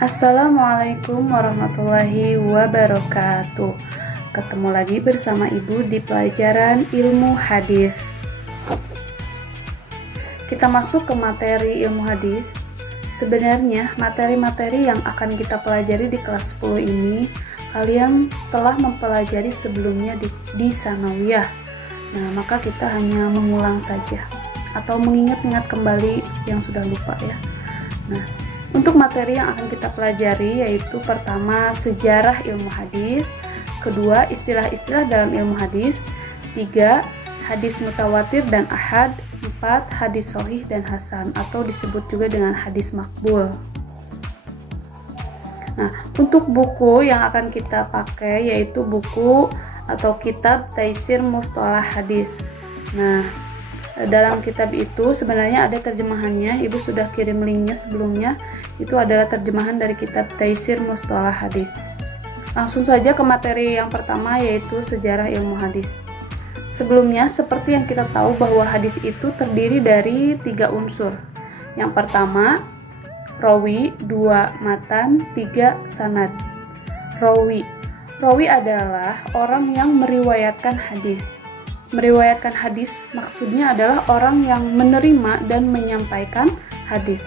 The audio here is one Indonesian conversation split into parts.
Assalamualaikum warahmatullahi wabarakatuh. Ketemu lagi bersama Ibu di pelajaran ilmu hadis. Kita masuk ke materi ilmu hadis. Sebenarnya materi-materi yang akan kita pelajari di kelas 10 ini kalian telah mempelajari sebelumnya di Tsanawiyah. Nah, maka kita hanya mengulang saja atau mengingat-ingat kembali yang sudah lupa ya. Nah, untuk materi yang akan kita pelajari yaitu pertama sejarah ilmu hadis, kedua istilah-istilah dalam ilmu hadis, tiga hadis mutawatir dan ahad, empat hadis sahih dan hasan atau disebut juga dengan hadis makbul. Nah, untuk buku yang akan kita pakai yaitu buku atau kitab Taisir Mustalah Hadis. Nah, dalam kitab itu sebenarnya ada terjemahannya, Ibu sudah kirim linknya sebelumnya. Itu adalah terjemahan dari kitab Taisir Mustalah Hadis. Langsung saja ke materi yang pertama yaitu sejarah ilmu hadis. Sebelumnya seperti yang kita tahu bahwa hadis itu terdiri dari 3 unsur. Yang pertama rawi, 2 matan, 3 sanad. Rawi adalah orang yang meriwayatkan hadis. Meriwayatkan hadis maksudnya adalah orang yang menerima dan menyampaikan hadis.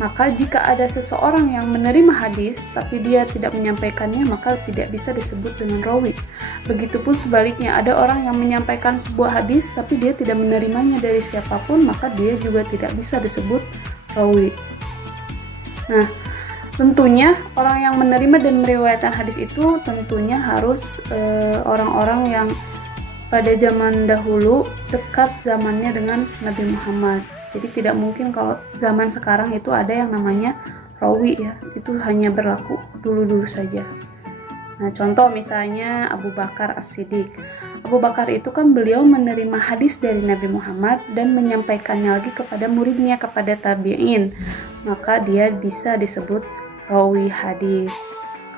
Maka jika ada seseorang yang menerima hadis tapi dia tidak menyampaikannya, maka tidak bisa disebut dengan rawi. Begitupun sebaliknya, ada orang yang menyampaikan sebuah hadis tapi dia tidak menerimanya dari siapapun, maka dia juga tidak bisa disebut rawi. Nah, tentunya orang yang menerima dan meriwayatkan hadis itu tentunya harus orang-orang yang pada zaman dahulu dekat zamannya dengan Nabi Muhammad. Jadi tidak mungkin kalau zaman sekarang itu ada yang namanya rawi ya. Itu hanya berlaku dulu-dulu saja. Nah, contoh misalnya Abu Bakar As-Siddiq. Abu Bakar itu kan beliau menerima hadis dari Nabi Muhammad dan menyampaikannya lagi kepada muridnya, kepada tabi'in. Maka dia bisa disebut rawi hadis.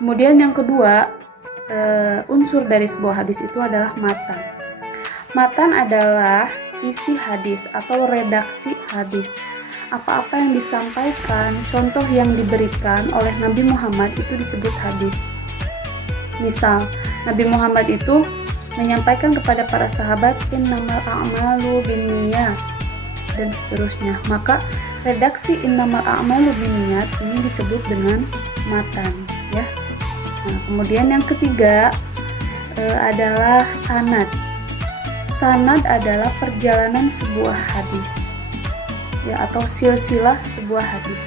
Kemudian yang kedua, unsur dari sebuah hadis itu adalah matan. Matan adalah isi hadis atau redaksi hadis. Apa-apa yang disampaikan, contoh yang diberikan oleh Nabi Muhammad itu disebut hadis. Misal, Nabi Muhammad itu menyampaikan kepada para sahabat innamal a'malu binniyat dan seterusnya. Maka redaksi innamal a'malu binniyat ini disebut dengan matan ya. Nah, kemudian yang ketiga adalah sanad. Sanad adalah perjalanan sebuah hadis ya, atau silsilah sebuah hadis.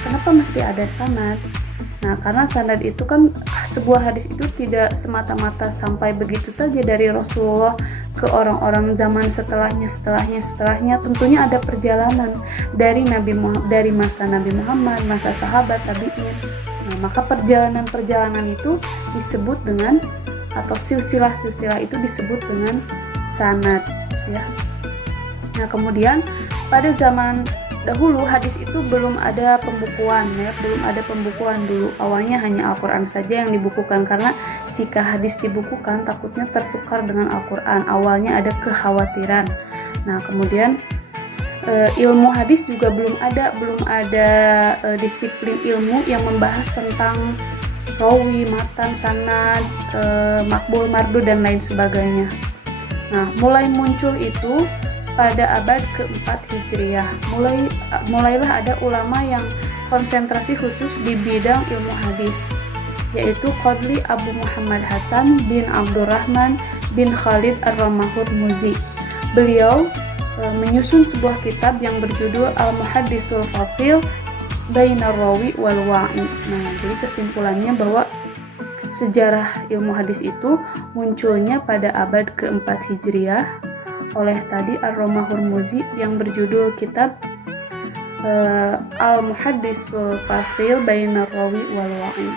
Kenapa mesti ada sanad? Nah, karena sanad itu kan sebuah hadis itu tidak semata-mata sampai begitu saja dari Rasulullah ke orang-orang zaman setelahnya. Tentunya ada perjalanan dari dari masa Nabi Muhammad, masa sahabat tabi'in. Nah, maka perjalanan itu disebut dengan atau silsilah-silsilah itu disebut dengan sanad ya. Nah, kemudian pada zaman dahulu hadis itu belum ada pembukuan ya, belum ada pembukuan dulu. Awalnya hanya Al-Qur'an saja yang dibukukan karena jika hadis dibukukan takutnya tertukar dengan Al-Qur'an. Awalnya ada kekhawatiran. Nah, kemudian ilmu hadis juga belum ada disiplin ilmu yang membahas tentang rawi, matan, sanad, makbul, mardu dan lain sebagainya. Nah, mulai muncul itu pada abad ke-4 Hijriah. Mulailah ada ulama yang konsentrasi khusus di bidang ilmu hadis, yaitu Qadli Abu Muhammad Hasan bin Abdurrahman bin Khalid Ar-Ramahur-Muzi. Beliau menyusun sebuah kitab yang berjudul Al-Muhaddisul Fasil Bainar Rawi wal Wa'i. Nah, jadi kesimpulannya bahwa sejarah ilmu hadis itu munculnya pada abad ke-4 Hijriah oleh tadi Ar-Ramahur-Muzi yang berjudul kitab Al-Muhaddisul Fasil Bainar Rawi wal Wa'i.